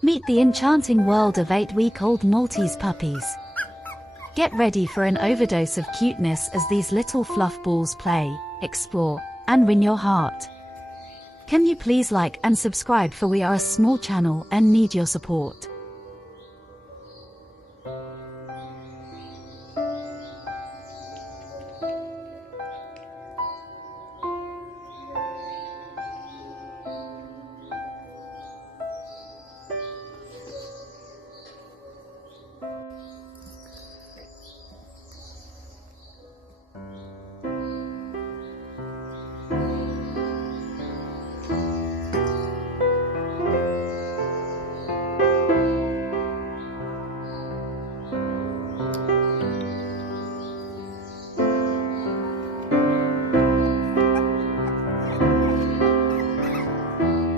Meet the enchanting world of 8-week-old Maltese puppies. Get ready for an overdose of cuteness as these little fluff balls play, explore, and win your heart. Can you please like and subscribe, for we are a small channel and need your support.